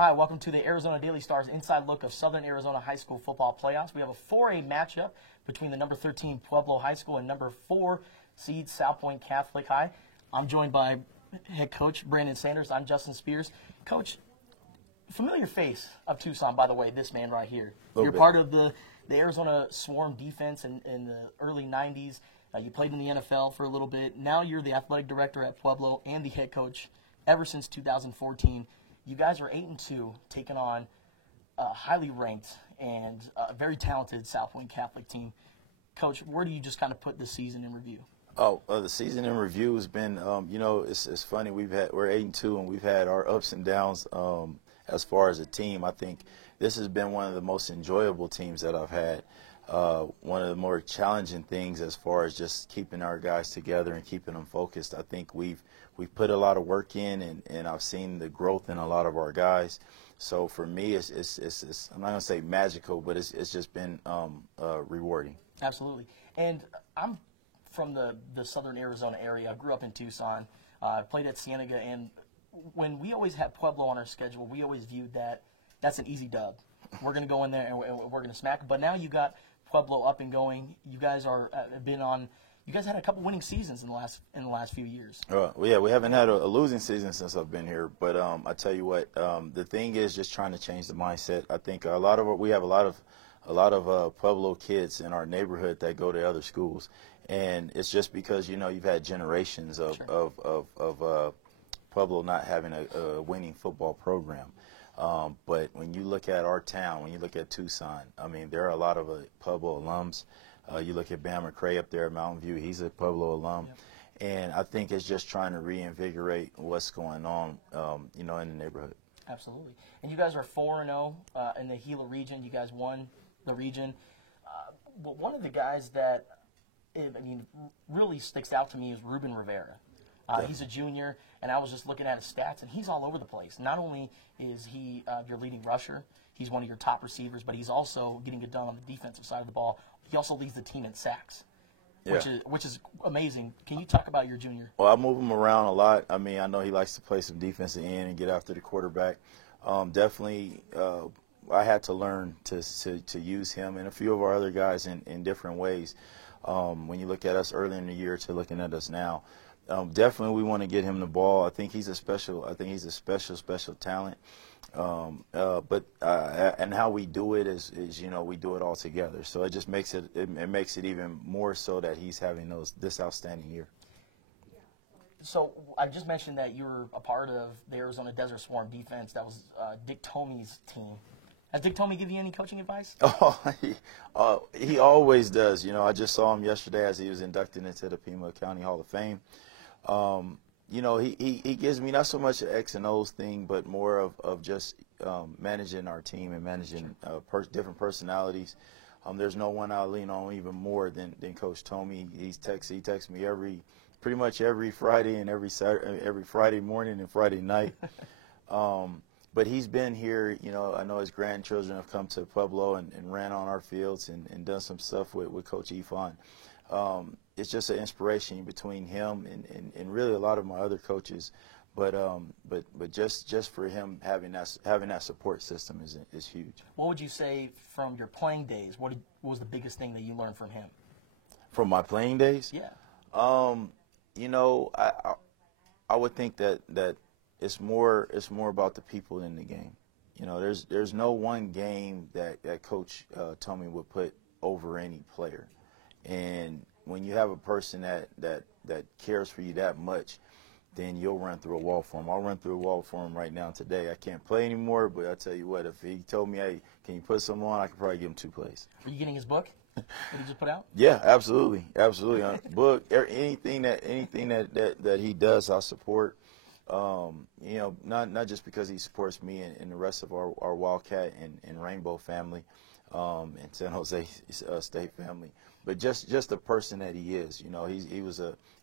Hi, welcome to the Arizona Daily Star's inside look of Southern Arizona High School football playoffs. We have a 4A matchup between the number 13 Pueblo High School and number 4 seed South Point Catholic High. I'm joined by head coach Brandon Sanders. I'm Justin Spears. Coach, familiar face of Tucson, by the way, this man right here. You're part of the Arizona Swarm defense in the early 90s. You played in the NFL for a little bit. Now you're the athletic director at Pueblo and the head coach ever since 2014. You guys are 8-2, taking on a highly ranked and very talented South Point Catholic team. Coach, where do you just kind of put the season in review? The season in review has been, it's funny. We're 8-2, and we've had our ups and downs as far as a team. I think this has been one of the most enjoyable teams that I've had. One of the more challenging things as far as just keeping our guys together and keeping them focused. I think we've put a lot of work in, and I've seen the growth in a lot of our guys. So for me, it's I'm not gonna say magical, but it's just been rewarding. Absolutely. And I'm from the southern Arizona area. I grew up in Tucson, played at Cienega, and when we always had Pueblo on our schedule, we always viewed that's an easy dub. We're going to go in there and we're going to smack. But now you got Pueblo up and going. You guys you guys had a couple winning seasons in the last few years. Well, yeah, we haven't had a losing season since I've been here. But I tell you what, the thing is just trying to change the mindset. I think we have a lot of Pueblo kids in our neighborhood that go to other schools, and it's just because you've had generations of Pueblo not having a winning football program. But when you look at our town, when you look at Tucson, I mean, there are a lot of Pueblo alums. You look at Bam McCray up there at Mountain View, he's a Pueblo alum. Yep. And I think it's just trying to reinvigorate what's going on, in the neighborhood. Absolutely. And you guys are 4-0 in the Gila region. You guys won the region. But one of the guys that, really sticks out to me is Ruben Rivera. He's a junior, and I was just looking at his stats, and he's all over the place. Not only is he your leading rusher, he's one of your top receivers, but he's also getting it done on the defensive side of the ball. He also leads the team in sacks, which is amazing. Can you talk about your junior? Well, I move him around a lot. I mean, I know he likes to play some defensive end and get after the quarterback. Definitely, I had to learn to use him and a few of our other guys in different ways. When you look at us early in the year to looking at us now. Definitely, we want to get him the ball. I think he's a special talent. And how we do it is we do it all together. So it just makes it even more so that he's having this outstanding year. So I just mentioned that you were a part of the Arizona Desert Swarm defense. That was Dick Tomey's team. Has Dick Tomey give you any coaching advice? He always does. I just saw him yesterday as he was inducted into the Pima County Hall of Fame. He gives me not so much an X and O's thing, but more of just managing our team and managing different personalities. There's no one I lean on even more than Coach Tomey. He texts me pretty much every Friday and every Friday morning and Friday night. But he's been here. I know his grandchildren have come to Pueblo and ran on our fields and done some stuff with Coach Ifan. It's just an inspiration between him and really a lot of my other coaches, but just for him having that support system is huge. What would you say from your playing days? What was the biggest thing that you learned from him? From my playing days? Yeah. I would think that it's more about the people in the game. There's no one game that Coach Tomey would put over any player, and when you have a person that cares for you that much, then you'll run through a wall for him. I'll run through a wall for him right now today. I can't play anymore, but I tell you what, if he told me, hey, can you put some on, I could probably give him 2 plays. Are you getting his book that he just put out? Yeah, absolutely. Book, anything that he does, I support. Not just because he supports me and the rest of our Wildcat and Rainbow family, and San Jose State family, but just the person that he is. He was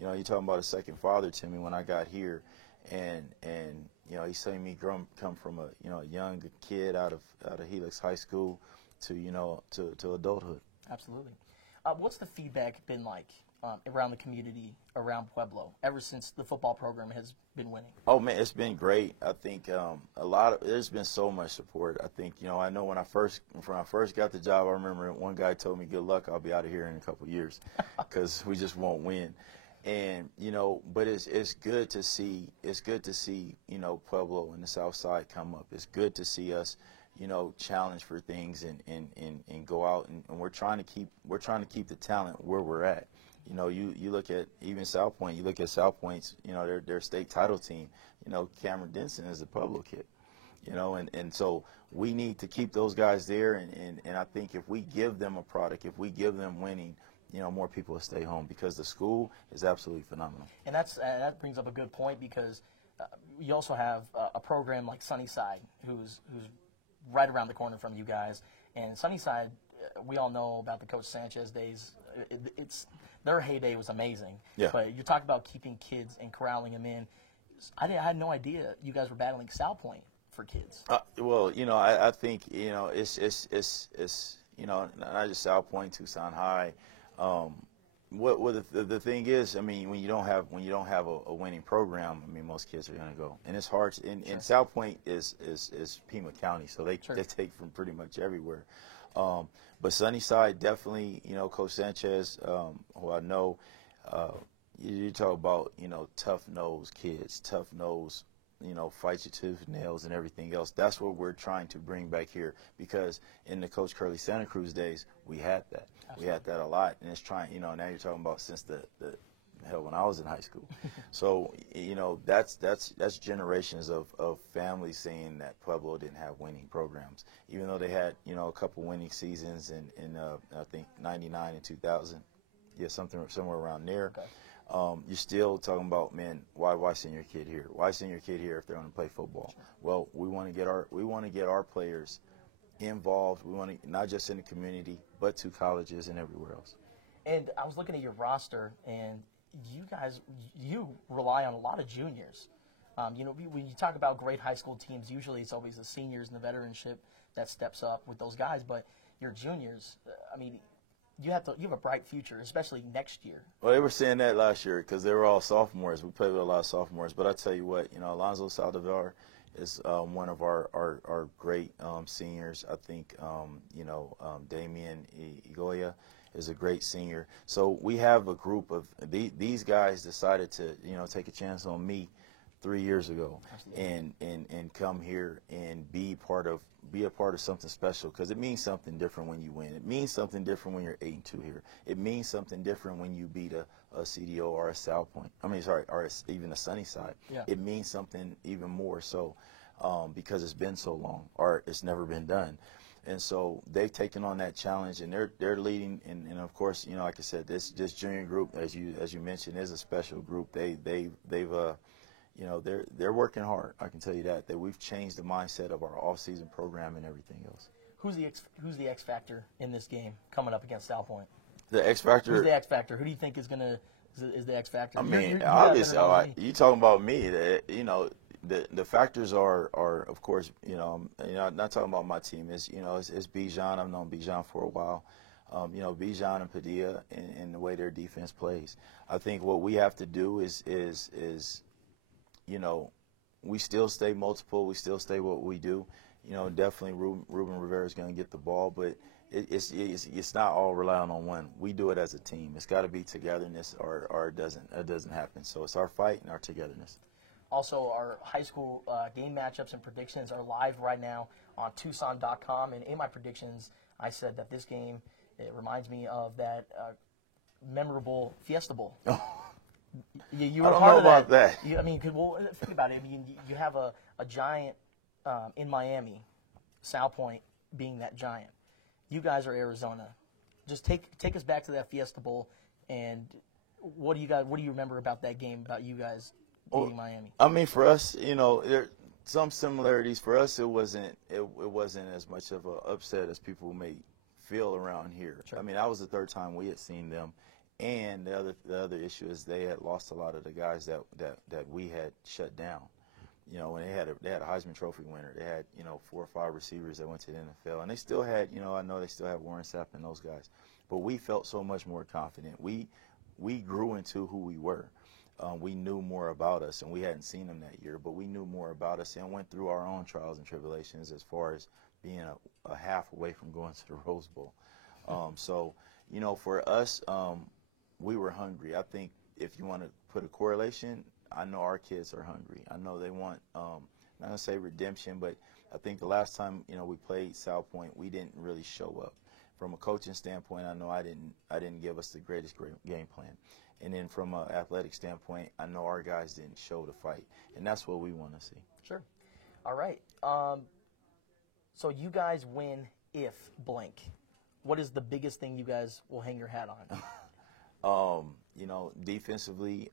you're talking about a second father to me when I got here, and he's seen me come from a young kid out of Helix High School to adulthood. Absolutely. What's the feedback been like around the community, around Pueblo, ever since the football program has been winning? Oh man, it's been great. I think there's been so much support. I think I know when I first got the job, I remember one guy told me, "Good luck, I'll be out of here in a couple of years, because we just won't win." And but it's good to see Pueblo and the South Side come up. It's good to see us challenge for things and go out and we're trying to keep the talent where we're at. You look at even South Point. You look at South Point's, their state title team. Cameron Denson is a Pueblo kid. And so we need to keep those guys there. And I think if we give them a product, if we give them winning, more people will stay home, because the school is absolutely phenomenal. And that brings up a good point, because you also have a program like Sunnyside, who's right around the corner from you guys. And Sunnyside, we all know about the Coach Sanchez days. Their heyday was amazing. Yeah. But you talk about keeping kids and corralling them in. I had no idea you guys were battling South Point for kids. Well, I think it's not just South Point, Tucson High. The thing is, I mean, when you don't have a winning program, I mean, most kids are going to go, and it's hard. And South Point is Pima County, so they take from pretty much everywhere. But Sunnyside, definitely, Coach Sanchez, who I know, you talk about, tough-nosed kids, tough-nosed, fight your tooth nails and everything else. That's what we're trying to bring back here, because in the Coach Curley Santa Cruz days, we had that. Absolutely. We had that a lot, and it's trying, now you're talking about since the hell when I was in high school. So, that's generations of families saying that Pueblo didn't have winning programs, even though they had, a couple winning seasons in I think 99 and 2000. Yeah, somewhere around there. Okay. You're still talking about, man, why send your kid here? Why send your kid here if they're going to play football? Sure. Well, we want to get our players involved. We want to, not just in the community, but to colleges and everywhere else. And I was looking at your roster, and you rely on a lot of juniors. When you talk about great high school teams, usually it's always the seniors and the veteranship that steps up with those guys. But your juniors, you have a bright future, especially next year. Well, they were saying that last year because they were all sophomores. We played with a lot of sophomores. But I tell you what, Alonzo Saldivar is one of our great seniors. I think, Damian Igoya is a great senior. So we have a group of these guys decided to, take a chance on me 3 years ago and come here and be a part of something special, because it means something different when you win. It means something different when you're 8-2 here. It means something different when you beat a CDO or a South Point. Or even a Sunnyside. Yeah. It means something even more so because it's been so long, or it's never been done. And so they've taken on that challenge, and they're leading. And of course, like I said, this junior group, as you mentioned, is a special group. They've they're working hard. I can tell you that we've changed the mindset of our off-season program and everything else. Who's the X factor in this game coming up against South Point? The X factor. Who's the X factor? Who do you think is the X factor? I mean, obviously, you talking about me. The factors are of course, I'm not talking about my team. It's Bijan. I've known Bijan for a while. Bijan and Padilla and the way their defense plays. I think what we have to do is we still stay multiple. We still stay what we do. Definitely Ruben Rivera is going to get the ball, but it's not all relying on one. We do it as a team. It's got to be togetherness, or it doesn't happen. So it's our fight and our togetherness. Also, our high school game matchups and predictions are live right now on Tucson.com. And in my predictions, I said that this game, it reminds me of that memorable Fiesta Bowl. You were I don't part know of about that. Think about it. You have a giant in Miami, South Point being that giant. You guys are Arizona. Just take us back to that Fiesta Bowl, and what do you remember about that game, about you guys beating Miami? I mean, for us, there are some similarities. For us, it wasn't as much of an upset as people may feel around here. Sure. I mean, that was the third time we had seen them. And the other issue is they had lost a lot of the guys that we had shut down. When they had a Heisman Trophy winner. They had 4 or 5 receivers that went to the NFL, and they still had I know they still have Warren Sapp and those guys. But we felt so much more confident. We we grew into who we were. We knew more about us, and we hadn't seen them that year, but we knew more about us and went through our own trials and tribulations as far as being a half away from going to the Rose Bowl. So, you know, for us, we were hungry. I think if you want to put a correlation, I know our kids are hungry. I know they want, not going to say redemption, but I think the last time, you know, we played South Point, we didn't really show up. From a coaching standpoint, I know I didn't give us the greatest game plan. And then from an athletic standpoint, I know our guys didn't show the fight. And that's what we want to see. Sure. All right. So you guys win if blank. What is the biggest thing you guys will hang your hat on? You know, defensively,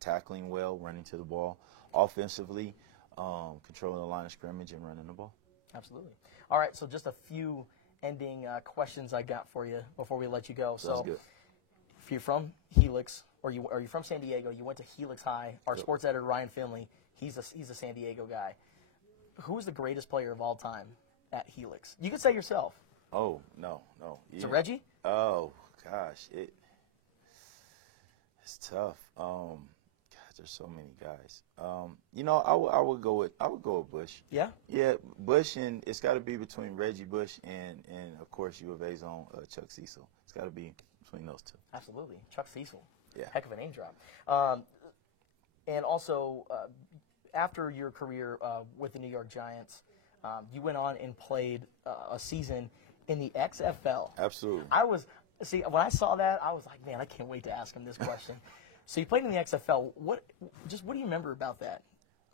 tackling well, running to the ball. Offensively, controlling the line of scrimmage and running the ball. Absolutely. All right, so just a few ending questions I got for you before we let you go. Sounds good. If you're from Helix, or you're from San Diego, you went to Helix High. Our sports editor, Ryan Finley, he's a San Diego guy. Who is the greatest player of all time at Helix? You could say yourself. Oh, no. Yeah. Is it Reggie? Oh, gosh. It's tough. God, there's so many guys. You know, I would go with Bush. Yeah? Yeah, Bush, and it's got to be between Reggie Bush and of course, U of A's own Chuck Cecil. It's got to be between those two. Absolutely. Chuck Cecil. Yeah. Heck of a name drop. And also, after your career with the New York Giants, you went on and played a season in the XFL. Absolutely. When I saw that, I was like, man, I can't wait to ask him this question. So you played in the XFL. What do you remember about that?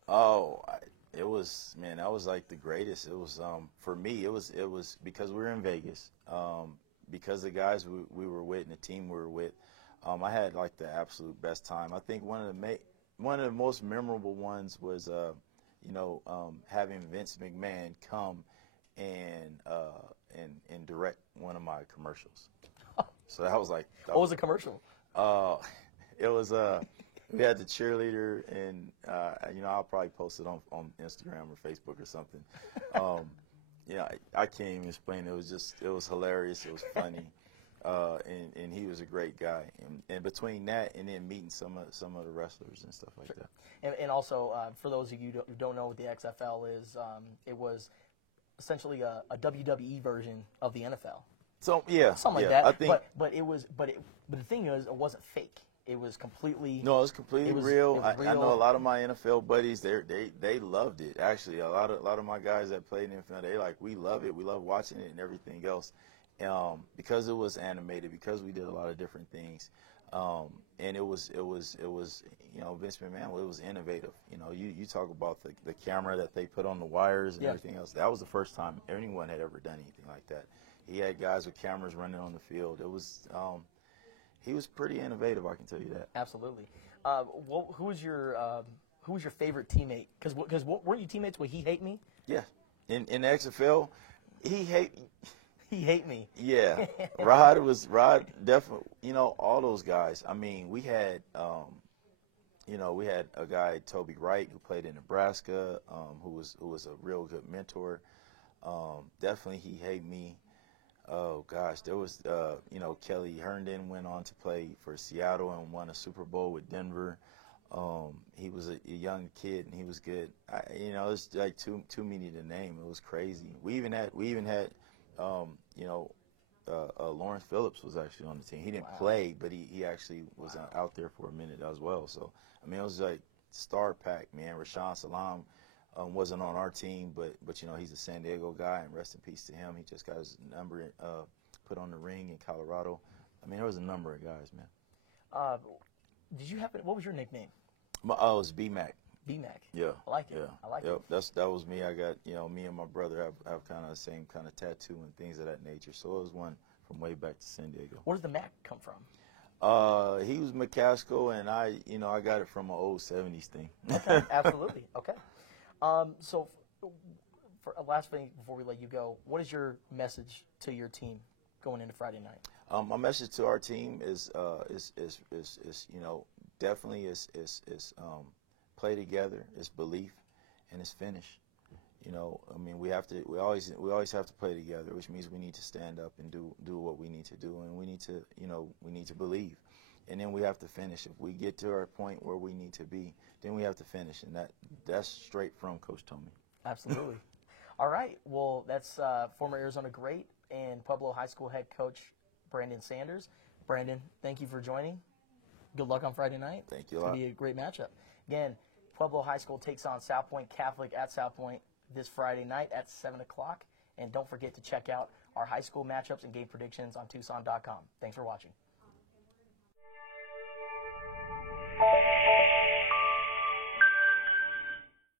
Oh, that was like the greatest. It was for me. It was because we were in Vegas. Because the guys we were with and the team we were with, I had like the absolute best time. I think one of the most memorable ones was having Vince McMahon come and direct one of my commercials. So that was like. What was the commercial? It was we had the cheerleader, and I'll probably post it on Instagram or Facebook or something. I can't even explain. It was hilarious. It was funny, and he was a great guy. And between that and then meeting some of the wrestlers and stuff like that. And also, for those of you who don't know what the XFL is, it was essentially a WWE version of the NFL. So yeah, something like that. I think, but the thing is, it wasn't fake. It was completely. No, it was completely real. It was real. I know a lot of my NFL buddies. They loved it. Actually, a lot of my guys that played in the NFL, we love it. We love watching it and everything else, because it was animated. Because we did a lot of different things, and it was Vince McMahon. It was innovative. You talk about the camera that they put on the wires and everything else. That was the first time anyone had ever done anything like that. He had guys with cameras running on the field. It was. He was pretty innovative, I can tell you that. Absolutely. Who was your favorite teammate? Because weren't you teammates with He Hate Me? Yeah. In the XFL, He Hate Me. Yeah. Rod definitely. All those guys. I mean, we had we had a guy, Toby Wright, who played in Nebraska, who was a real good mentor. Definitely He Hate Me. Oh, gosh, there was, Kelly Herndon went on to play for Seattle and won a Super Bowl with Denver. He was a young kid, and he was good. It's like too many to name. It was crazy. We even had Lawrence Phillips was actually on the team. He didn't play, but he actually was out there for a minute as well. So, I mean, it was like star pack, man. Rashawn Salam wasn't on our team, but he's a San Diego guy, and rest in peace to him. He just got his number put on the ring in Colorado. I mean, there was a number of guys, man. What was your nickname? It was B-Mac. B-Mac. Yeah. I like it. Yeah. I like it. That was me. I got, me and my brother have kind of the same kind of tattoo and things of that nature. So it was one from way back to San Diego. Where does the Mac come from? He was McCaskill, and I got it from an old 70s thing. Okay, absolutely. Okay. So, for a last thing before we let you go, what is your message to your team going into Friday night? My message to our team is definitely play together, it's belief, and it's finish. I mean, we always have to play together, which means we need to stand up and do what we need to do, and we need to believe. and then we have to finish. If we get to our point where we need to be, then we have to finish, and that's straight from Coach Tomey. Absolutely. All right. Well, that's former Arizona great and Pueblo High School head coach Brandon Sanders. Brandon, thank you for joining. Good luck on Friday night. Thank you a It's lot. going to be a great matchup. Again, Pueblo High School takes on South Point Catholic at South Point this Friday night at 7 o'clock. And don't forget to check out our high school matchups and game predictions on Tucson.com. Thanks for watching.